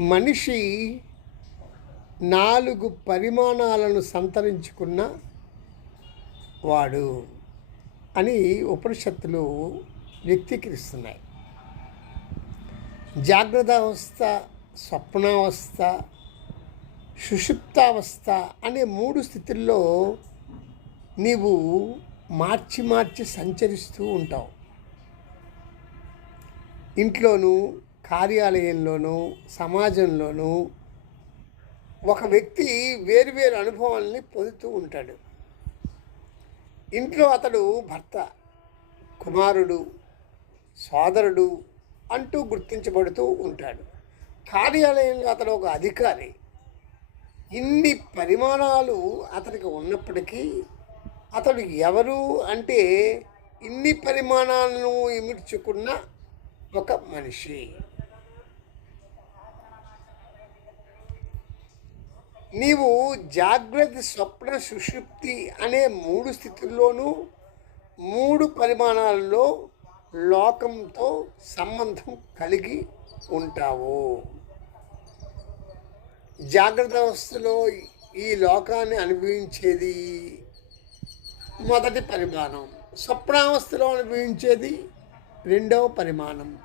మనిషి నాలుగు పరిమాణాలను సంతరించుకున్న వాడు అని ఉపనిషత్తులు వ్యక్తీకరిస్తున్నాయి. జాగ్రత్త అవస్థ స్వప్నావస్థ సుషుప్తావస్థ అనే మూడు స్థితుల్లో నీవు మార్చి మార్చి సంచరిస్తూ ఉంటావు. ఇంట్లోనూ కార్యాలయంలోనూ సమాజంలోనూ ఒక వ్యక్తి వేరువేరు అనుభవాల్ని పొందుతూ ఉంటాడు. ఇంట్లో అతడు భర్త కుమారుడు సోదరుడు అంటూ గుర్తించబడుతూ ఉంటాడు. కార్యాలయంలో అతడు ఒక అధికారి. ఇన్ని పరిమాణాలు అతనికి ఉన్నప్పటికీ అతడు ఎవరు అంటే ఇన్ని పరిమాణాలను ఇమిడ్చుకున్న ఒక మనిషి. నీవు జాగ్రత్త స్వప్న సుషుప్తి అనే మూడు స్థితుల్లోనూ మూడు పరిమాణాల్లో లోకంతో సంబంధం కలిగి ఉంటావు. జాగ్రత్త అవస్థలో ఈ లోకాన్ని అనుభవించేది మొదటి పరిమాణం. స్వప్నావస్థలో అనుభవించేది రెండవ పరిమాణం.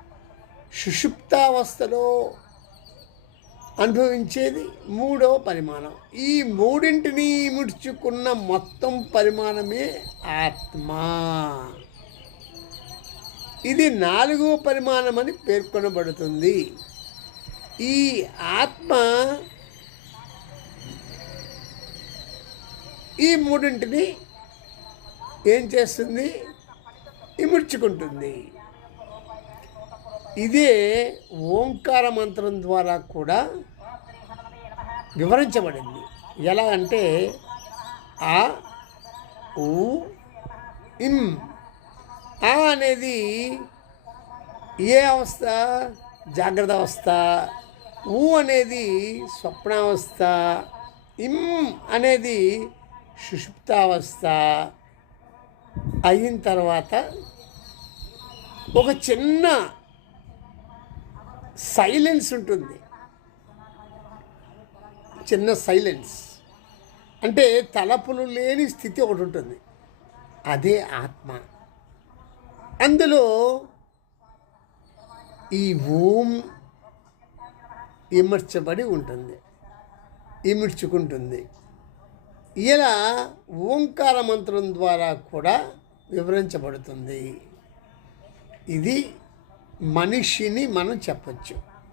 సుషుప్తావస్థలో అనుభవించేది మూడవ పరిమాణం. ఈ మూడింటిని ముడుచుకున్న మొత్తం పరిమాణమే ఆత్మ. ఇది నాలుగవ పరిమాణం అని పేర్కొనబడుతుంది. ఈ ఆత్మ ఈ మూడింటిని ఏం చేస్తుంది? ఇముడ్చుకుంటుంది ఇదే ఓంకార మంత్రం ద్వారా కూడా వివరించబడింది. ఎలా అంటే ఆ ఊ ఇం. ఆ అనేది ఏ అవస్థ? జాగ్రత్త అవస్థ. ఊ అనేది స్వప్నావస్థ. ఇం అనేది సుషుప్తావస్థ. అయిన తర్వాత ఒక చిన్న సైలెన్స్ ఉంటుంది. చిన్న సైలెన్స్. అంటే తలపులు లేని స్థితి ఒకటి ఉంటుంది. అదే ఆత్మ. అందులో ఈ ఓం ఇమర్చబడి ఉంటుంది. ఇమిడ్చుకుంటుంది. ఇలా ఓంకార మంత్రం ద్వారా కూడా వివరించబడుతుంది. ఇది మనిషిని మనం చెప్పచ్చు.